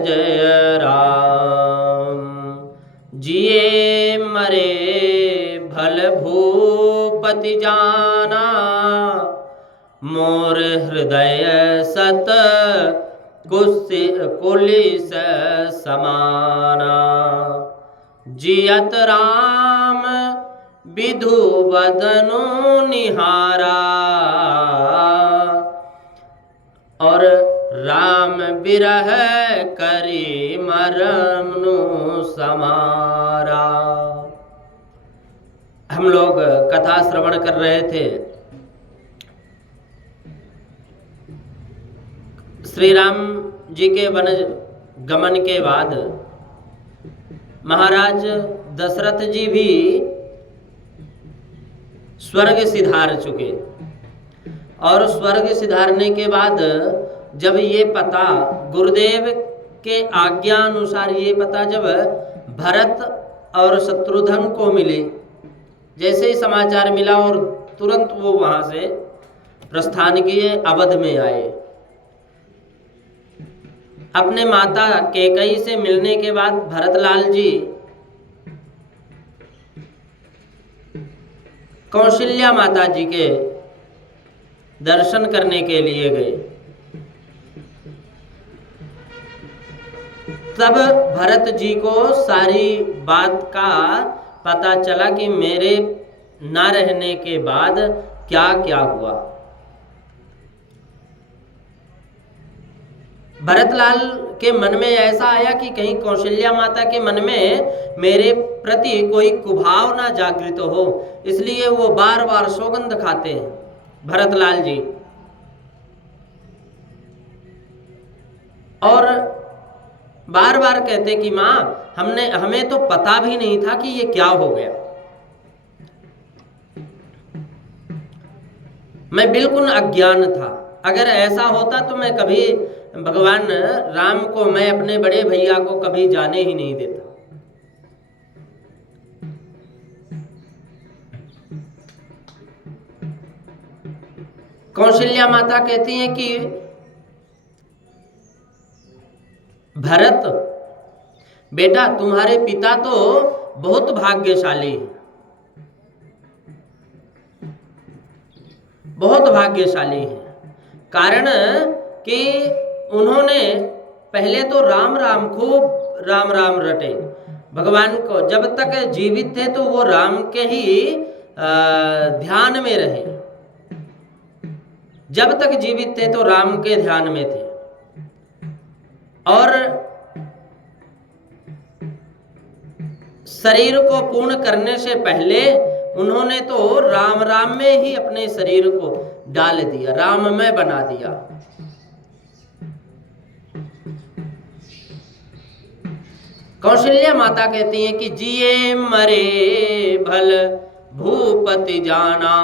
जय राम। जिए मरे भल भूपति जाना, मोर हृदय सत कुलिस समाना। जियत राम विधु वदनु निहारा, और राम बिरह करी मरनु समारा। हम लोग कथा श्रवण कर रहे थे। श्री राम जी के वन गमन के बाद महाराज दशरथ जी भी स्वर्ग सिधार चुके, और स्वर्ग सिधारने के बाद जब ये पता गुरुदेव के आज्ञा अनुसार ये पता जब भरत और शत्रुघ्न को मिले, जैसे ही समाचार मिला और तुरंत वो वहां से प्रस्थान किए, अवध में आए। अपने माता कैकेयी से मिलने के बाद भरतलाल जी कौशल्या माता जी के दर्शन करने के लिए गए। तब भरत जी को सारी बात का पता चला कि मेरे ना रहने के बाद क्या क्या हुआ। भरतलाल के मन में ऐसा आया कि कहीं कौशल्या माता के मन में मेरे प्रति कोई कुभाव ना जागृत हो, इसलिए वो बार बार सौगंध खाते हैं भरतलाल जी, और बार बार कहते कि माँ हमें तो पता भी नहीं था कि ये क्या हो गया। मैं बिल्कुल अज्ञान था। अगर ऐसा होता तो मैं कभी भगवान राम को, मैं अपने बड़े भैया को कभी जाने ही नहीं देता। कौशल्या माता कहती हैं कि भरत बेटा, तुम्हारे पिता तो बहुत भाग्यशाली हैं, बहुत भाग्यशाली हैं। कारण कि उन्होंने पहले तो राम राम, खूब राम राम रटे। भगवान को जब तक जीवित थे तो वो राम के ही ध्यान में रहे। जब तक जीवित थे तो राम के ध्यान में थे, और शरीर को पूर्ण करने से पहले उन्होंने तो राम राम में ही अपने शरीर को डाल दिया, राममय बना दिया। कौशल्या माता कहती हैं कि जिए मरे भल भूपति जाना,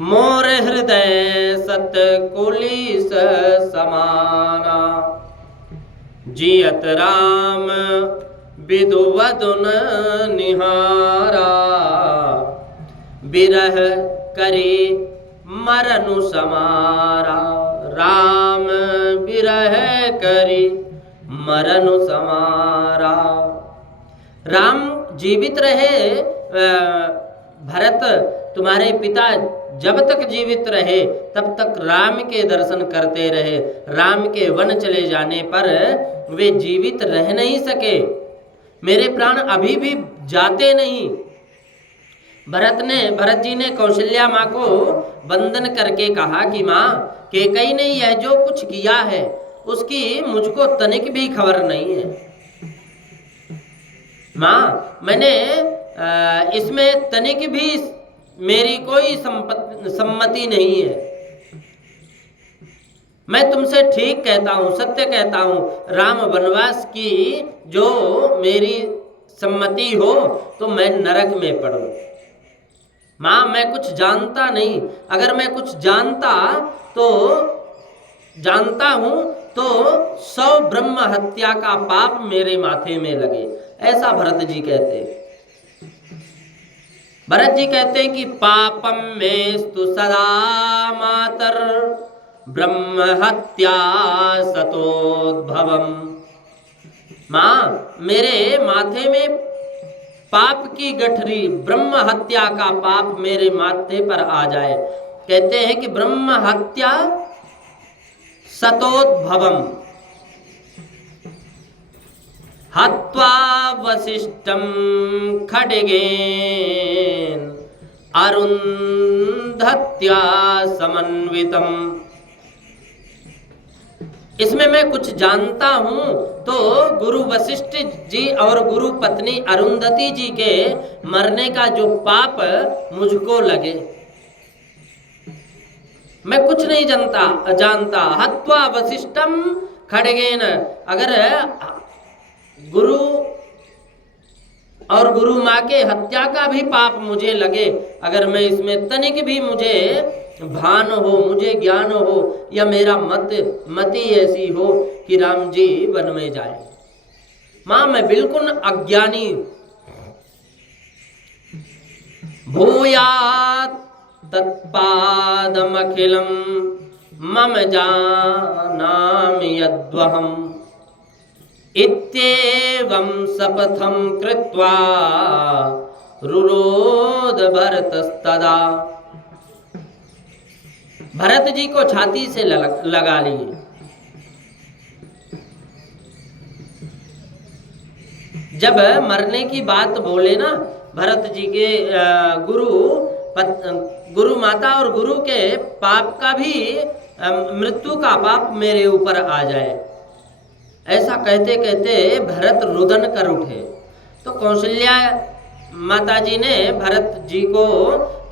मोर हृदय सत कुलिस समाना। जियत राम विधु वदन निहारा, बिरह करे मरनु समारा। राम बिरह करे मरनु समारा। राम जीवित रहे, भरत तुम्हारे पिता जब तक जीवित रहे तब तक राम के दर्शन करते रहे। राम के वन चले जाने पर वे जीवित रह नहीं सके, मेरे प्राण अभी भी जाते नहीं। भरत जी ने कौशल्या माँ को वंदन करके कहा कि माँ, कैकेयी ने यह जो कुछ किया है उसकी मुझको तनिक भी खबर नहीं है। माँ, मैंने इसमें तनिक भी मेरी कोई सम्मति नहीं है। मैं तुमसे ठीक कहता हूँ, सत्य कहता हूँ। राम वनवास की जो मेरी सम्मति हो तो मैं नरक में पड़ूं। माँ, मैं कुछ जानता नहीं। अगर मैं कुछ जानता हूँ तो 100 ब्रह्म हत्या का पाप मेरे माथे में लगे, ऐसा भरत जी कहते हैं। भरत जी कहते हैं कि पापम में स्तु सदा मातर ब्रह्म हत्या सतोद्भवम। माँ, मेरे माथे में पाप की गठरी, ब्रह्म हत्या का पाप मेरे माथे पर आ जाए। कहते हैं कि ब्रह्म हत्या सतोद्भवम हत्वा वसिष्ठम खड्गेन अरुंधत्या समन्वितम। इसमें मैं कुछ जानता हूं तो गुरु वशिष्ठ जी और गुरु पत्नी अरुंधति जी के मरने का जो पाप मुझको लगे, मैं कुछ नहीं जानता। हत्वा वशिष्ठम खड्गेन, अगर गुरु और गुरु माँ के हत्या का भी पाप मुझे लगे, अगर मैं इसमें तनिक भी मुझे भान हो, मुझे ज्ञान हो, या मेरा मति ऐसी हो कि राम जी वन में जाए, माँ मैं बिल्कुल अज्ञानी। भूयात् तत्पादमखिलम मम जानामि यद्वहम् इत्येवं शपथं कृत्वा रुरोध भरतस्तदा। भरत जी को छाती से लगा लिए। जब मरने की बात बोले ना, भरत जी के गुरु माता और गुरु के पाप का भी, मृत्यु का पाप मेरे ऊपर आ जाए, ऐसा कहते कहते भरत रुदन कर उठे। तो कौशल्या माता जी ने भरत जी को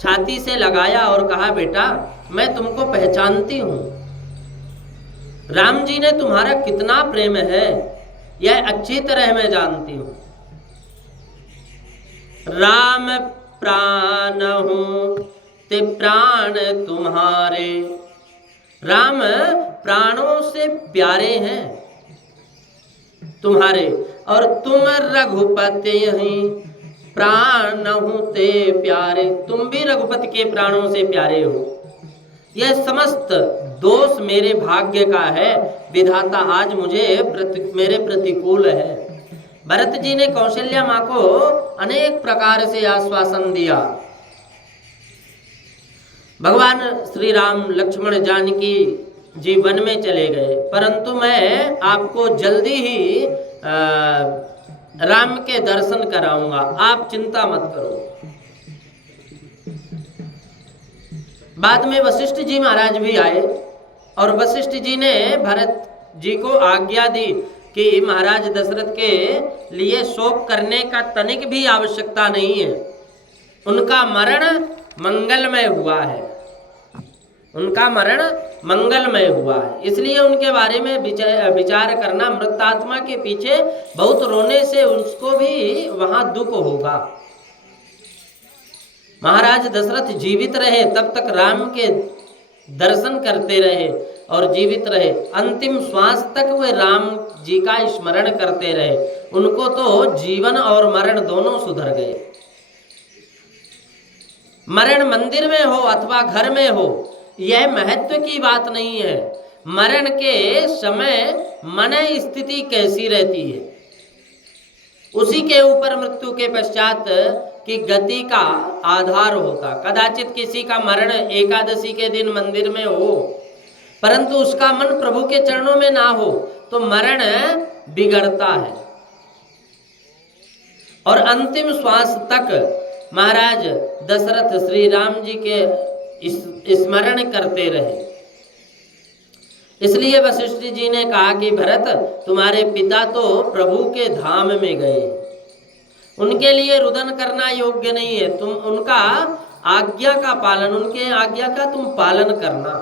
छाती से लगाया और कहा, बेटा मैं तुमको पहचानती हूँ, राम जी ने तुम्हारा कितना प्रेम है यह अच्छी तरह मैं जानती हूँ। राम प्राण हूँ ते प्राण तुम्हारे, राम प्राणों से प्यारे हैं तुम्हारे, और तुम रघुपति ही प्राण हूँ ते प्यारे, तुम भी रघुपति के प्राणों से प्यारे हो। यह समस्त दोष मेरे भाग्य का है, विधाता आज मेरे प्रतिकूल है। भरत जी ने कौशल्या माँ को अनेक प्रकार से आश्वासन दिया। भगवान श्री राम लक्ष्मण जानकी जी वन में चले गए, परंतु मैं आपको जल्दी ही राम के दर्शन कराऊंगा, आप चिंता मत करो। बाद में वशिष्ठ जी महाराज भी आए और वशिष्ठ जी ने भरत जी को आज्ञा दी कि महाराज दशरथ के लिए शोक करने का तनिक भी आवश्यकता नहीं है, उनका मरण मंगलमय हुआ है, उनका मरण मंगलमय हुआ है, इसलिए उनके बारे में विचार करना, मृतात्मा के पीछे बहुत रोने से उसको भी वहां दुख होगा। महाराज दशरथ जीवित रहे तब तक राम के दर्शन करते रहे और जीवित रहे, अंतिम श्वास तक वे राम जी का स्मरण करते रहे, उनको तो जीवन और मरण दोनों सुधर गए। मरण मंदिर में हो अथवा घर में हो, यह महत्व की बात नहीं है, मरण के समय मन स्थिति कैसी रहती है उसी के ऊपर मृत्यु के पश्चात की गति का आधार होता। कदाचित किसी का मरण एकादशी के दिन मंदिर में हो, परंतु उसका मन प्रभु के चरणों में ना हो तो मरण बिगड़ता है। और अंतिम श्वास तक महाराज दशरथ श्री राम जी के स्मरण करते रहे। इसलिए वशिष्ठ जी ने कहा कि भरत, तुम्हारे पिता तो प्रभु के धाम में गए, उनके लिए रुदन करना योग्य नहीं है, तुम उनका आज्ञा का पालन, उनके आज्ञा का तुम पालन करना,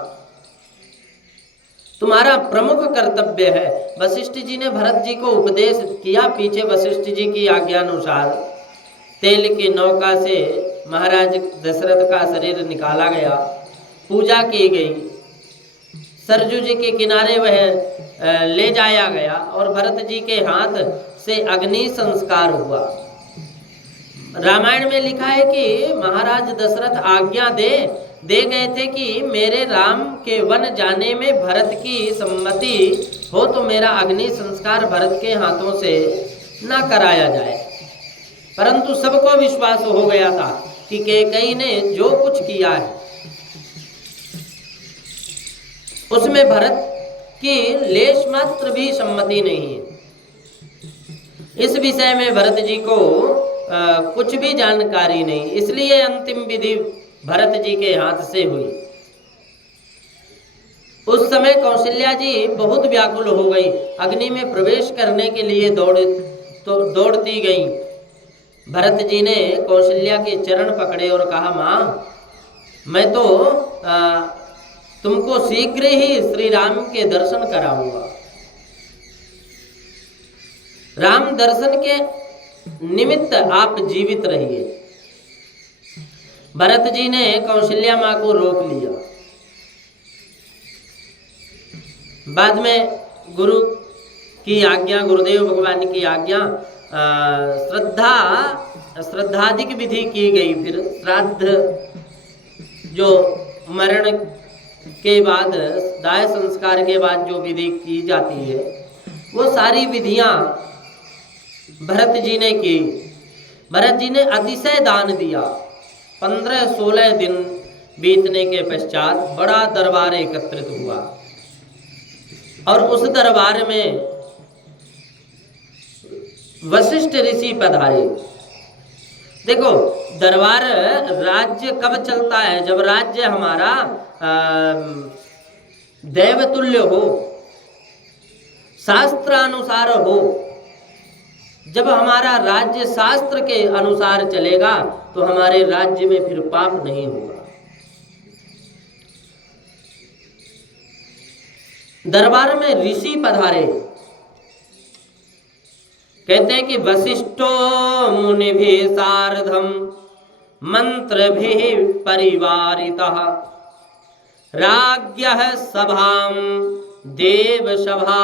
तुम्हारा प्रमुख कर्तव्य है। वशिष्ठ जी ने भरत जी को उपदेश किया। पीछे वशिष्ठ जी की आज्ञानुसार तेल की नौका से महाराज दशरथ का शरीर निकाला गया, पूजा की गई, सरजू जी के किनारे वह ले जाया गया और भरत जी के हाथ से अग्नि संस्कार हुआ। रामायण में लिखा है कि महाराज दशरथ आज्ञा दे दे गए थे कि मेरे राम के वन जाने में भरत की सम्मति हो तो मेरा अग्नि संस्कार भरत के हाथों से ना कराया जाए। परंतु सबको विश्वास हो गया था कि कैकेयी ने जो कुछ किया है उसमें भरत की लेश मात्र भी सम्मति नहीं है। इस विषय में भरत जी को कुछ भी जानकारी नहीं, इसलिए अंतिम विधि भरत जी के हाथ से हुई। उस समय कौशल्या जी बहुत व्याकुल हो गई, अग्नि में प्रवेश करने के लिए दौड़ती गई। भरत जी ने कौशल्या के चरण पकड़े और कहा, माँ मैं तो तुमको शीघ्र ही श्री राम के दर्शन कराऊंगा। राम दर्शन के निमित्त आप जीवित रहिए। भरत जी ने कौशल्या माँ को रोक लिया। बाद में गुरु की आज्ञा, गुरुदेव भगवान की आज्ञा, श्रद्धाधिक विधि की गई। फिर श्राद्ध जो मरण के बाद, दाह संस्कार के बाद जो विधि की जाती है वो सारी विधियां भरत जी ने की। भरत जी ने अतिशय दान दिया। 15-16 दिन बीतने के पश्चात बड़ा दरबार एकत्रित हुआ और उस दरबार में वशिष्ठ ऋषि पधारे। देखो, दरबार राज्य कब चलता है? जब राज्य हमारा देवतुल्य हो, शास्त्रानुसार हो। जब हमारा राज्य शास्त्र के अनुसार चलेगा तो हमारे राज्य में फिर पाप नहीं होगा। दरबार में ऋषि पधारे। कहते हैं कि वशिष्ठो मुनिभिः सार्धम मंत्रभिः परिवारितः राज्ञः सभां देवसभा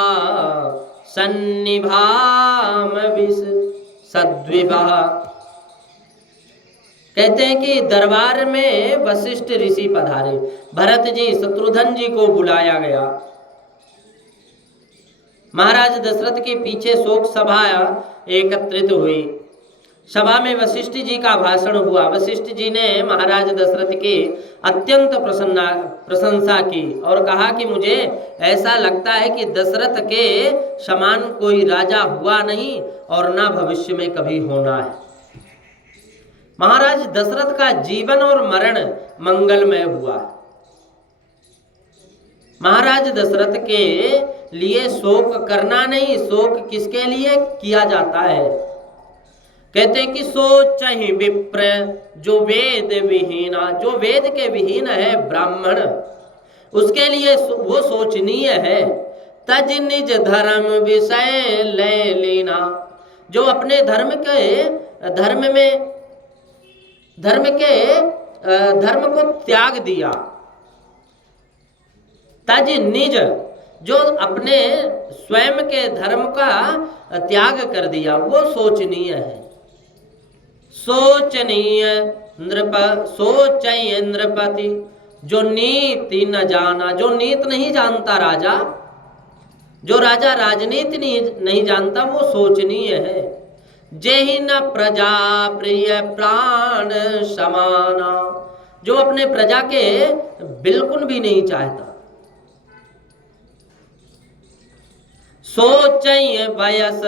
सन्निभाम सद्विभः। कहते हैं कि दरबार में वशिष्ठ ऋषि पधारे। भरत जी, शत्रुघ्न जी को बुलाया गया। महाराज दशरथ के पीछे शोक सभा एकत्रित हुई। सभा में वशिष्ठ जी का भाषण हुआ। वशिष्ठ जी ने महाराज दशरथ की अत्यंत प्रशंसा की और कहा कि मुझे ऐसा लगता है कि दशरथ के समान कोई राजा हुआ नहीं और ना भविष्य में कभी होना है। महाराज दशरथ का जीवन और मरण मंगलमय हुआ। महाराज दशरथ के लिए शोक करना नहीं, शोक किसके लिए किया जाता है? कहते हैं कि सोचहि विप्र जो वेद विहीना, जो वेद के विहीन है ब्राह्मण, उसके लिए वो सोचनीय है। तज निज धर्म विषय ले लेना, जो अपने धर्म को त्याग दिया। तज निज, जो अपने स्वयं के धर्म का त्याग कर दिया, वो सोचनीय है। सोचनीय नृप सोचय नृपति जो नीति न जाना, जो नीत नहीं जानता राजा, जो राजा राजनीति नहीं जानता, वो सोचनीय है। जेहि न प्रजा प्रिय प्राण समाना, जो अपने प्रजा के बिल्कुल भी नहीं चाहता। सोचय वयस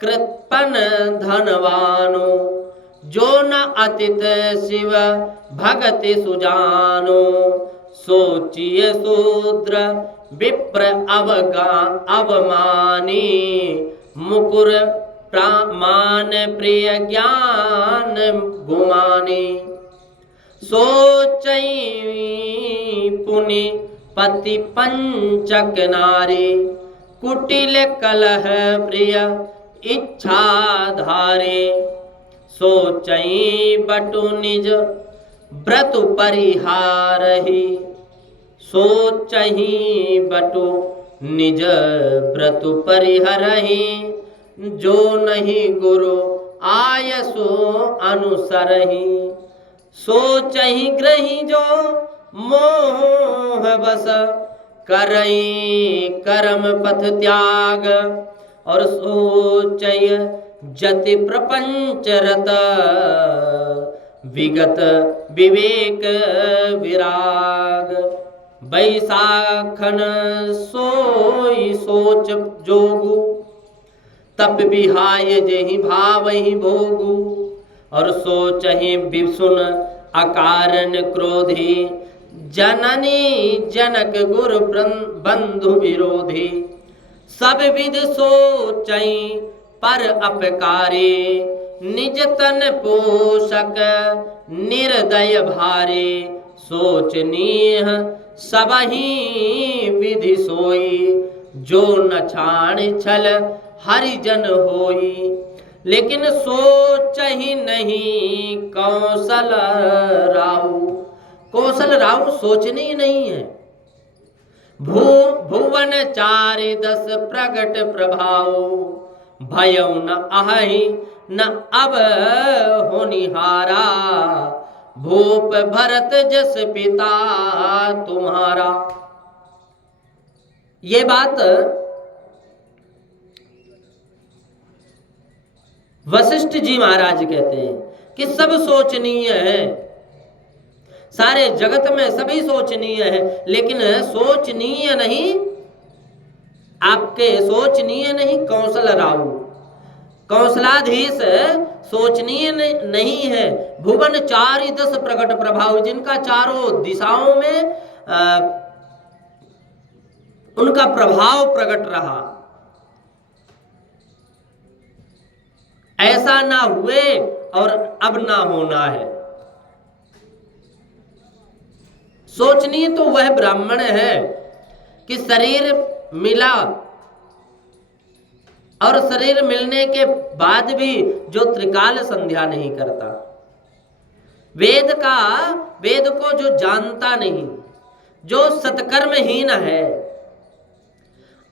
कृतपन धनवानो जो न अतित शिव भगति सुजानो। सोचिए शूद्र विप्र अवमानी मुकुर मान प्रिय ज्ञान गुमानी। सोचई पुनि पति पंचक नारी कुटिल कलह प्रिय इच्छा धारे। सोचई बटु निज व्रत परिहारहि, सोचहि बटु निज व्रत परिहरहि। जो नहीं गुरु आयसो अनुसरहि, सोचहि ग्रही जो मोह बस करई कर्म पथ त्याग। और सोचय जति प्रपंच रत विगत विवेक विराग। बैसाखन सोई सोच जोगु तप बिहाय जेहि भावहि भोगु। और सोचहि विसुन अकारण क्रोधी जननी जनक गुरु बंधु विरोधी। सब विध सोचई पर अपकारे निज तन पोषक निर्दय भारे। सोचनीय सबहि विधि सोई जो न छाण छल हरिजन होई। लेकिन सोच ही नहीं कौशल राहु। कौशल राहु सोचने ही नहीं है। भुवन चारि दस प्रगट प्रभाव भयउ न अहि न अब होनिहारा। भूप भरत जस पिता तुम्हारा। ये बात वशिष्ठ जी महाराज कहते हैं कि सब सोचनीय है, सारे जगत में सभी सोचनीय है, लेकिन सोचनीय नहीं आपके, सोचनीय नहीं कौशल राहु, कौशलाधीश सोचनीय नहीं है। भुवन चारि दस प्रगट प्रभाव, जिनका चारों दिशाओं में उनका प्रभाव प्रकट रहा। ऐसा ना हुए और अब ना होना है। सोचनीय तो वह ब्राह्मण है कि शरीर मिला और शरीर मिलने के बाद भी जो त्रिकाल संध्या नहीं करता, वेद को जो जानता नहीं, जो सत्कर्महीन है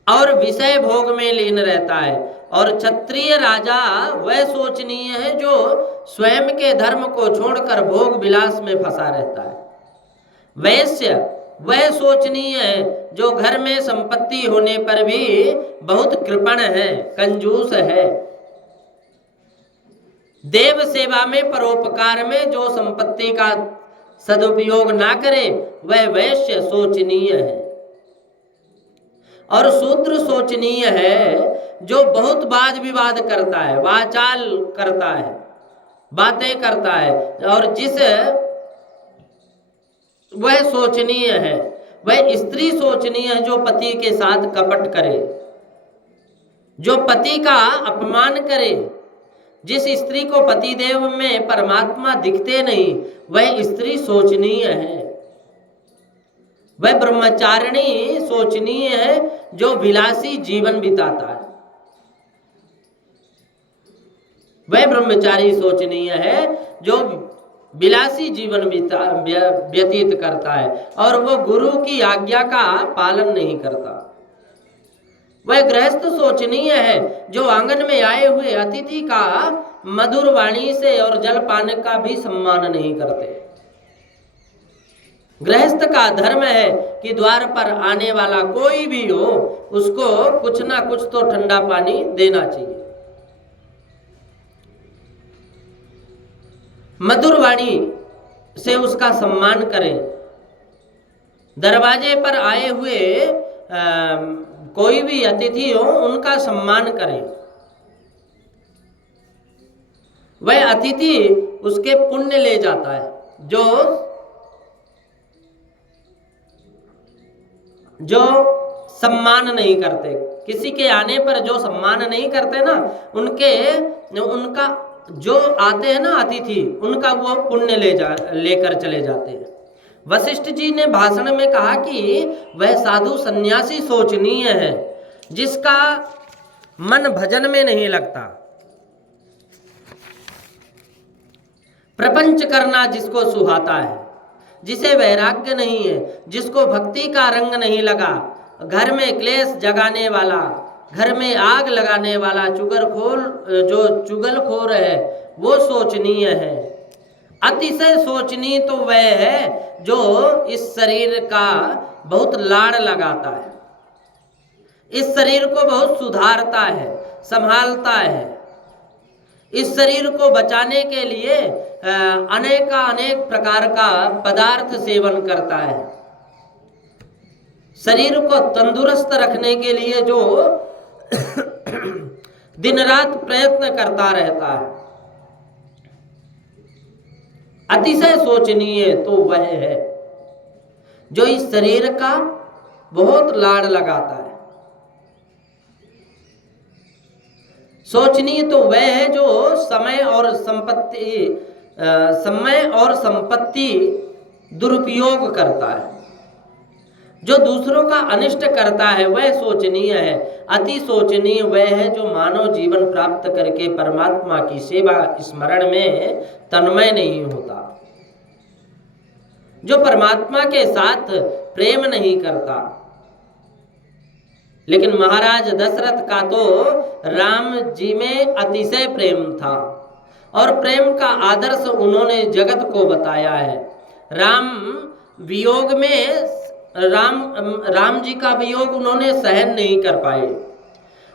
और विषय भोग में लीन रहता है। और क्षत्रिय राजा वह सोचनीय है जो स्वयं के धर्म को छोड़कर भोग विलास में फंसा रहता है। वैश्य वह सोचनीय है जो घर में संपत्ति होने पर भी बहुत कृपण है, कंजूस है। देव सेवा में परोपकार में जो संपत्ति का सदुपयोग ना करे वह वैश्य सोचनीय है। और शूद्र सोचनीय है जो बहुत वाद विवाद करता है, वाचाल करता है, बातें करता है। और जिस वह सोचनीय है, वह स्त्री सोचनीय है जो पति के साथ कपट करे, जो पति का अपमान करे। जिस स्त्री को पति देव में परमात्मा दिखते नहीं वह स्त्री सोचनीय है। वह ब्रह्मचारिणी सोचनीय है जो विलासी जीवन बिताता है। वह ब्रह्मचारी सोचनीय है जो विलासी जीवन व्यतीत करता है और वह गुरु की आज्ञा का पालन नहीं करता। वह गृहस्थ सोचनीय है जो आंगन में आए हुए अतिथि का मधुर वाणी से और जलपान का भी सम्मान नहीं करते। गृहस्थ का धर्म है कि द्वार पर आने वाला कोई भी हो उसको कुछ ना कुछ तो ठंडा पानी देना चाहिए। मधुर वाणी से उसका सम्मान करें। दरवाजे पर आए हुए कोई भी अतिथि हो उनका सम्मान करें। वह अतिथि उसके पुण्य ले जाता है। जो सम्मान नहीं करते, किसी के आने पर जो सम्मान नहीं करते ना, उनका जो आते हैं ना अतिथि, उनका वो पुण्य लेकर चले जाते हैं। वशिष्ठ जी ने भाषण में कहा कि वह साधु सन्यासी सोचनीय है जिसका मन भजन में नहीं लगता, प्रपंच करना जिसको सुहाता है, जिसे वैराग्य नहीं है, जिसको भक्ति का रंग नहीं लगा, घर में क्लेश जगाने वाला, घर में आग लगाने वाला चुगलखोर है वो सोचनीय है। अतिशय सोचनीय तो वह है जो इस शरीर का बहुत लाड़ लगाता है, इस शरीर को बहुत सुधारता है, संभालता है, इस शरीर को बचाने के लिए अनेक प्रकार का पदार्थ सेवन करता है, शरीर को तंदुरुस्त रखने के लिए जो दिन रात प्रयत्न करता रहता है। अतिशय सोचनीय तो वह है जो इस शरीर का बहुत लाड़ लगाता है। सोचनीय तो वह है जो समय और संपत्ति दुरुपयोग करता है, जो दूसरों का अनिष्ट करता है वह सोचनीय है। अति सोचनीय वह है जो मानव जीवन प्राप्त करके परमात्मा की सेवा स्मरण में तन्मय नहीं होता, जो परमात्मा के साथ प्रेम नहीं करता। लेकिन महाराज दशरथ का तो राम जी में अतिशय प्रेम था और प्रेम का आदर्श उन्होंने जगत को बताया है। राम वियोग में राम जी का वियोग उन्होंने सहन नहीं कर पाए,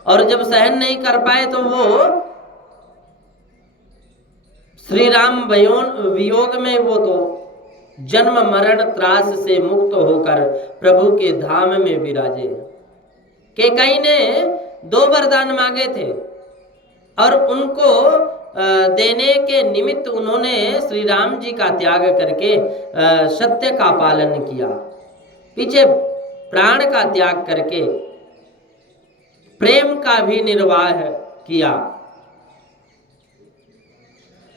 और जब सहन नहीं कर पाए तो वो श्री राम वियोग में वो तो जन्म मरण त्रास से मुक्त होकर प्रभु के धाम में विराजे। कैकेयी ने 2 वरदान मांगे थे और उनको देने के निमित्त उन्होंने श्री राम जी का त्याग करके सत्य का पालन किया, पीछे प्राण का त्याग करके प्रेम का भी निर्वाह किया।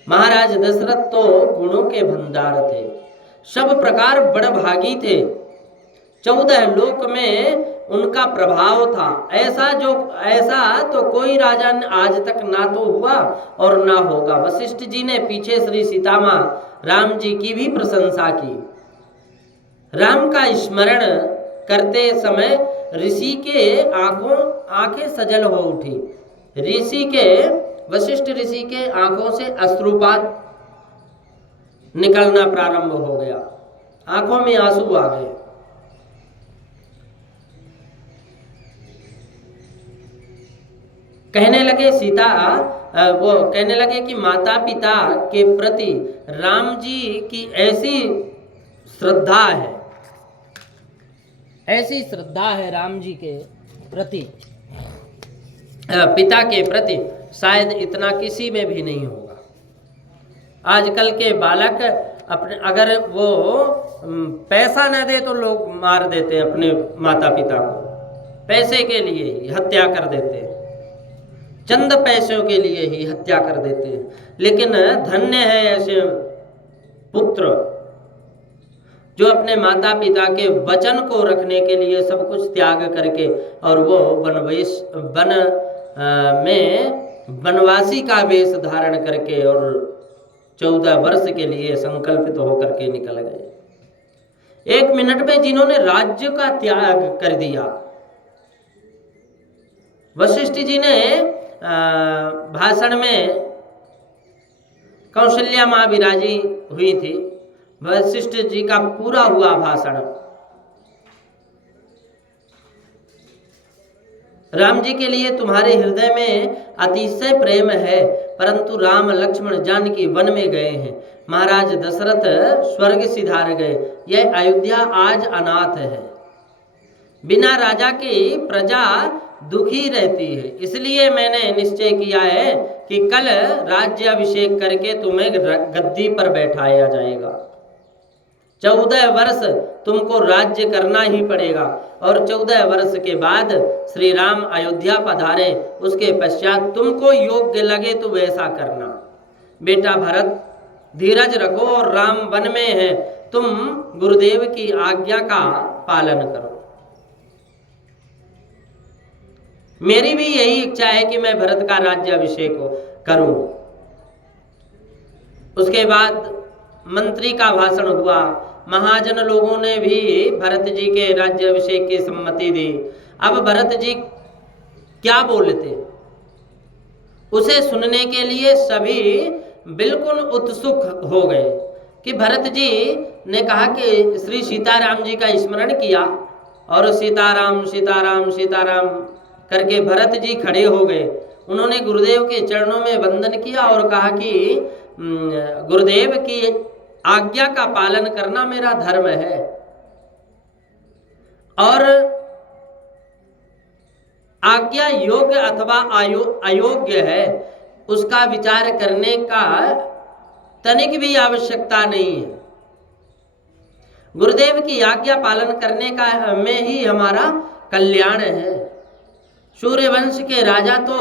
महाराज दशरथ तो गुणों के भंडार थे, सब प्रकार बड़भागी थे, 14 लोक में उनका प्रभाव था। ऐसा तो कोई राजा आज तक ना तो हुआ और ना होगा। वशिष्ठ जी ने पीछे श्री सीता माँ राम जी की भी प्रशंसा की। राम का स्मरण करते समय ऋषि के आंखें सजल हो उठी। वशिष्ठ ऋषि के आंखों से अश्रुपात निकलना प्रारंभ हो गया, आंखों में आंसू आ गए। कहने लगे कि माता पिता के प्रति राम जी की ऐसी श्रद्धा है राम जी के प्रति, पिता के प्रति शायद इतना किसी में भी नहीं होगा। आजकल के बालक अगर वो पैसा न दे तो लोग मार देते हैं अपने माता पिता को, पैसे के लिए ही हत्या कर देते हैं, चंद पैसों के लिए ही हत्या कर देते हैं। लेकिन धन्य है ऐसे पुत्र जो अपने माता पिता के वचन को रखने के लिए सब कुछ त्याग करके और वो वनवासी का वेश धारण करके और 14 वर्ष के लिए संकल्पित होकर के निकल गए। 1 मिनट में जिन्होंने राज्य का त्याग कर दिया। वशिष्ठ जी ने भाषण में कौशल्या माँ विराजी हुई थी, वशिष्ठ जी का पूरा हुआ भाषण। राम जी के लिए तुम्हारे हृदय में अतिशय प्रेम है, परंतु राम लक्ष्मण जानकी वन में गए हैं, महाराज दशरथ स्वर्ग सिधार गए, यह अयोध्या आज अनाथ है। बिना राजा की प्रजा दुखी रहती है, इसलिए मैंने निश्चय किया है कि कल राज्याभिषेक करके तुम्हें गद्दी पर बैठाया जाएगा। 14 वर्ष तुमको राज्य करना ही पड़ेगा और 14 वर्ष के बाद श्री राम अयोध्या पधारे, उसके पश्चात तुमको योग्य लगे तो वैसा करना। बेटा भरत धीरज रखो और राम वन में है, तुम गुरुदेव की आज्ञा का पालन करो। मेरी भी यही इच्छा है कि मैं भरत का राज्याभिषेक करूं। उसके बाद मंत्री का भाषण हुआ, महाजन लोगों ने भी भरत जी के राज्याभिषेक की सम्मति दी। अब भरत जी क्या बोलते, उसे सुनने के लिए सभी बिल्कुल उत्सुक हो गए। कि भरत जी ने कहा कि श्री सीताराम जी का स्मरण किया और सीताराम सीताराम सीताराम करके भरत जी खड़े हो गए। उन्होंने गुरुदेव के चरणों में वंदन किया और कहा कि गुरुदेव की आज्ञा का पालन करना मेरा धर्म है और आज्ञा योग्य अथवा अयोग्य है उसका विचार करने का तनिक भी आवश्यकता नहीं है। गुरुदेव की आज्ञा पालन करने का में ही हमारा कल्याण है। सूर्यवंश के राजा तो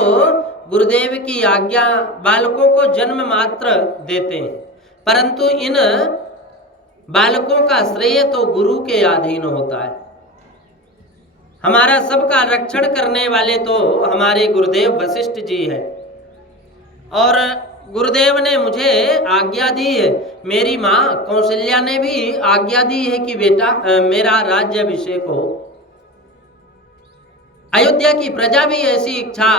गुरुदेव की आज्ञा बालकों को जन्म मात्र देते हैं, परंतु इन बालकों का श्रेय तो गुरु के अधीन होता है। हमारा सबका रक्षण करने वाले तो हमारे गुरुदेव वशिष्ठ जी हैं और गुरुदेव ने मुझे आज्ञा दी है। मेरी माँ कौशल्या ने भी आज्ञा दी है कि बेटा मेरा राज्याभिषेक हो। अयोध्या की प्रजा भी ऐसी इच्छा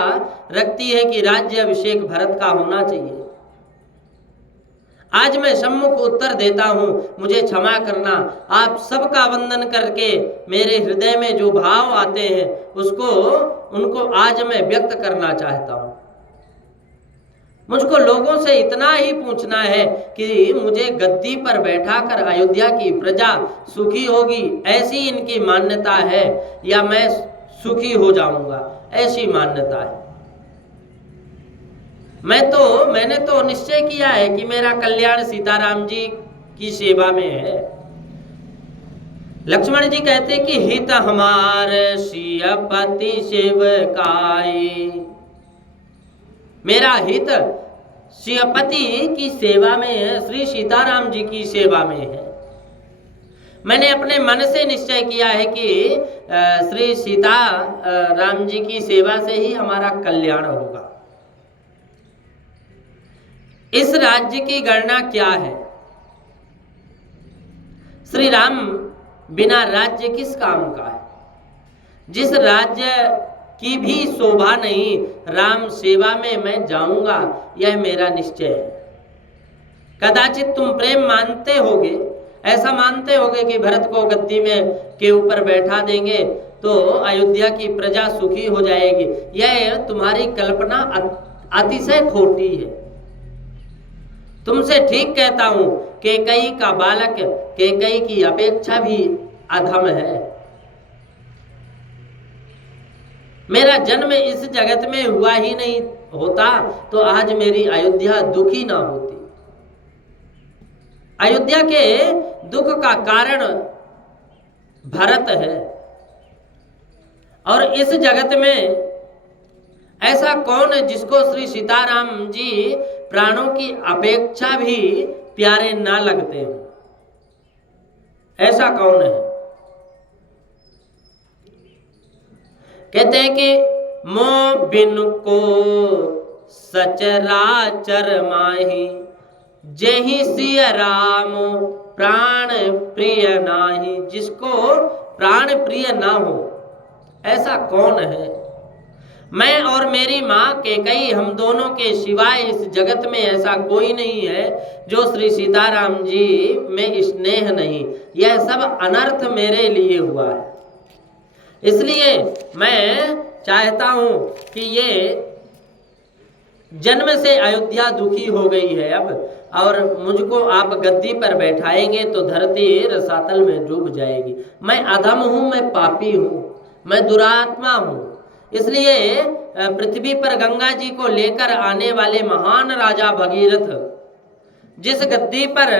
रखती है कि राज्याभिषेक भरत का होना चाहिए। आज मैं सम्मुख उत्तर देता हूं, मुझे क्षमा करना। आप सबका वंदन करके मेरे हृदय में जो भाव आते हैं उनको आज मैं व्यक्त करना चाहता हूं। मुझको लोगों से इतना ही पूछना है कि मुझे गद्दी पर बैठाकर अयोध्या की प्रजा सुखी होगी, ऐसी इनकी मान्यता है, या मैं सुखी हो जाऊंगा, ऐसी मान्यता है। मैंने तो निश्चय किया है कि मेरा कल्याण सीताराम जी की सेवा में है। लक्ष्मण जी कहते कि हित हमार सियपति सेवकाई, मेरा हित सियपति की सेवा में है, श्री सीताराम जी की सेवा में है। मैंने अपने मन से निश्चय किया है कि श्री सीता राम जी की सेवा से ही हमारा कल्याण होगा। इस राज्य की गणना क्या है? श्री राम बिना राज्य किस काम का है? जिस राज्य की भी शोभा नहीं, राम सेवा में मैं जाऊंगा, यह मेरा निश्चय है। कदाचित तुम प्रेम मानते होगे, ऐसा मानते होगे कि भरत को गद्दी में के ऊपर बैठा देंगे तो अयोध्या की प्रजा सुखी हो जाएगी। यह तुम्हारी कल्पना अतिशय खोटी है। तुमसे ठीक कहता हूं, कैकेयी का बालक कैकेयी की अपेक्षा भी अधम है। मेरा जन्म इस जगत में हुआ ही नहीं होता तो आज मेरी अयोध्या दुखी ना होती। अयोध्या के दुख का कारण भरत है और इस जगत में ऐसा कौन है जिसको श्री सीताराम जी प्राणों की अपेक्षा भी प्यारे ना लगते हो? ऐसा कौन है? कहते हैं कि मोह बिन को सचराचर माही, जेहि सिय राम प्राण प्रिय नाही। जिसको प्राण प्रिय ना हो ऐसा कौन है? मैं और मेरी माँ कैकेयी, हम दोनों के सिवाय इस जगत में ऐसा कोई नहीं है जो श्री सीताराम जी में स्नेह नहीं। यह सब अनर्थ मेरे लिए हुआ है। इसलिए मैं चाहता हूं कि ये जन्म से अयोध्या दुखी हो गई है अब, और मुझको आप गद्दी पर बैठाएंगे तो धरती रसातल में डूब जाएगी। मैं अधम हूं, मैं पापी हूं, मैं दुरात्मा हूं। इसलिए पृथ्वी पर गंगा जी को लेकर आने वाले महान राजा भगीरथ जिस गद्दी पर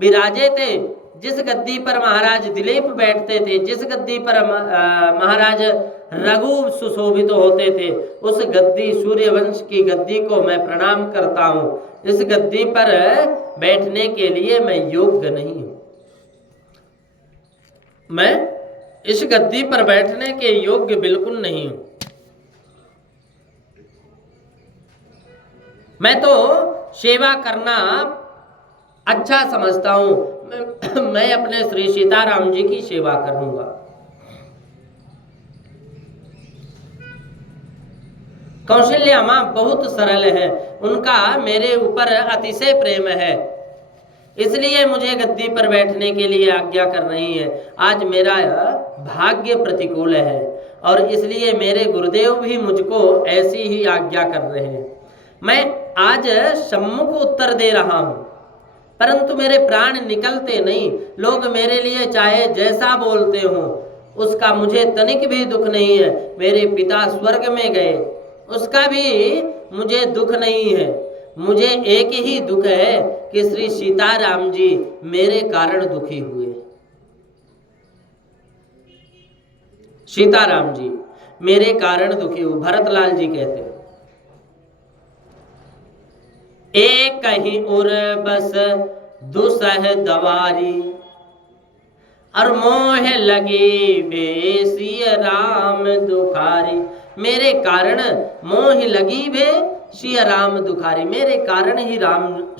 विराजे थे, जिस गद्दी पर महाराज दिलीप बैठते थे, जिस गद्दी पर महाराज रघु सुशोभित होते थे, उस गद्दी सूर्यवंश की गद्दी को मैं प्रणाम करता हूँ। इस गद्दी पर बैठने के लिए मैं योग्य नहीं हूँ। मैं इस गद्दी पर बैठने के योग्य बिल्कुल नहीं हूँ। मैं तो सेवा करना अच्छा समझता हूं। मैं अपने श्री सीताराम जी की सेवा करूंगा। कौशल्या माँ बहुत सरल है, उनका मेरे ऊपर अतिशय प्रेम है। इसलिए मुझे गद्दी पर बैठने के लिए आज्ञा कर रही है। आज मेरा भाग्य प्रतिकूल है और इसलिए मेरे गुरुदेव भी मुझको ऐसी ही आज्ञा कर रहे हैं। मैं आज सम्मुख उत्तर दे रहा हूँ, परंतु मेरे प्राण निकलते नहीं। लोग मेरे लिए चाहे जैसा बोलते हो, उसका मुझे तनिक भी दुख नहीं है। मेरे पिता स्वर्ग में गए, उसका भी मुझे दुख नहीं है। मुझे एक ही दुख है कि श्री सीताराम जी मेरे कारण दुखी हुए। सीताराम जी मेरे कारण दुखी हुए। भरतलाल जी कहते हैं, एक ही उर बस दुसह दवारी, और मोह लगी बेसी राम दुखारी। मेरे कारण मोह लगी बे सिया राम दुखारी। मेरे कारण ही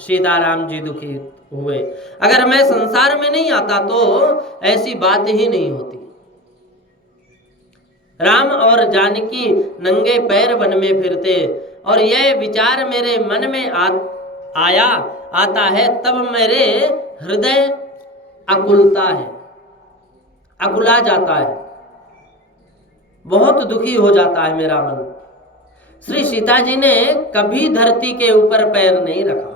सीताराम जी दुखी हुए। अगर मैं संसार में नहीं आता तो ऐसी बात ही नहीं होती। राम और जानकी नंगे पैर वन में फिरते और यह विचार मेरे मन में आता है, तब मेरे हृदय अकुलता है, अकुला जाता है, बहुत दुखी हो जाता है मेरा मन। श्री सीता जी ने कभी धरती के ऊपर पैर नहीं रखा।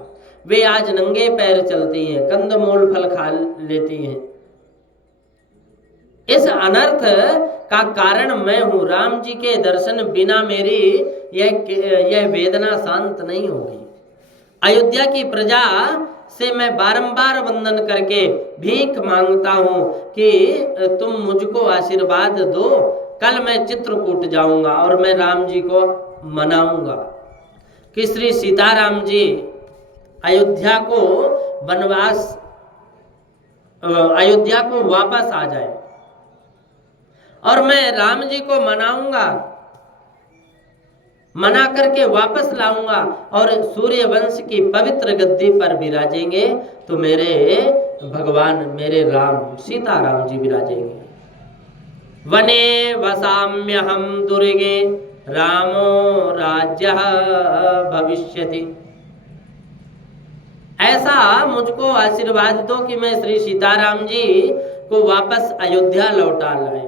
वे आज नंगे पैर चलती हैं, कंदमूल फल खा लेती हैं। इस अनर्थ का कारण मैं हूं। राम जी के दर्शन बिना मेरी यह वेदना शांत नहीं होगी। अयोध्या की प्रजा से मैं बारंबार वंदन करके भीख मांगता हूं कि तुम मुझको आशीर्वाद दो। कल मैं चित्रकूट जाऊंगा और मैं राम जी को मनाऊंगा कि श्री सीताराम जी अयोध्या को अयोध्या को वापस आ जाए और मैं राम जी को मनाऊंगा, मना करके वापस लाऊंगा और सूर्य वंश की पवित्र गद्दी पर विराजेंगे तो मेरे भगवान, मेरे राम सीताराम जी विराजेंगे। वने वसाम्य हम दुर्गे रामो राज्य भविष्यति। ऐसा मुझको आशीर्वाद दो कि मैं श्री सीताराम जी को वापस अयोध्या लौटा लाए।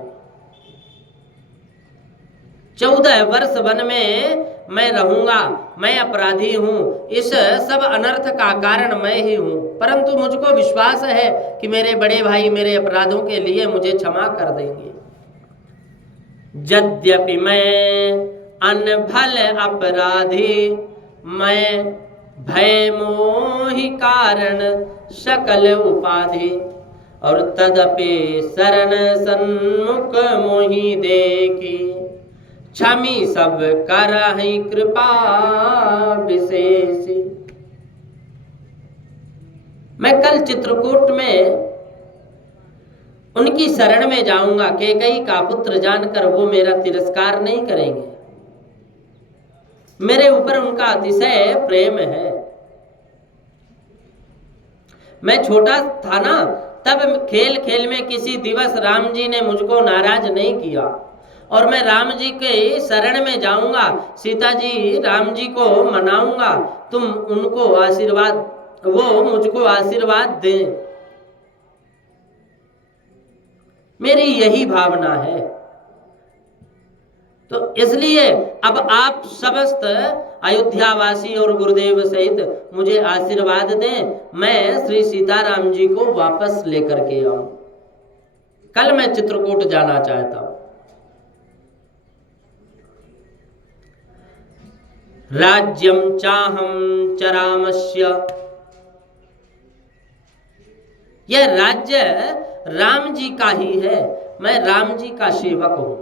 14 वर्ष वन में मैं रहूंगा। मैं अपराधी हूं, इस सब अनर्थ का कारण मैं ही हूं, परंतु मुझको विश्वास है कि मेरे बड़े भाई मेरे अपराधों के लिए मुझे क्षमा कर देंगे। यद्यपि मैं अनभल अपराधी, मैं भय मोहि कारण सकल उपाधि, और तदपि शरण सन्मुख मोहि देखी, क्षमी सब करहि कृपा विशेषी। मैं कल चित्रकूट में उनकी शरण में जाऊंगा। कैकेयी का पुत्र जानकर वो मेरा तिरस्कार नहीं करेंगे। मेरे ऊपर उनका अतिशय प्रेम है। मैं छोटा था ना, तब खेल खेल में किसी दिवस राम जी ने मुझको नाराज नहीं किया और मैं राम जी के शरण में जाऊंगा। सीता जी राम जी को मनाऊंगा। तुम उनको आशीर्वाद, वो मुझको आशीर्वाद दें। मेरी यही भावना है। तो इसलिए अब आप समस्त अयोध्यावासी और गुरुदेव सहित मुझे आशीर्वाद दें, मैं श्री सीताराम जी को वापस लेकर के आऊं। कल मैं चित्रकूट जाना चाहता हूं। राज्यम चाहम चरामस्य, यह राज्य राम जी का ही है। मैं राम जी का सेवक हूं।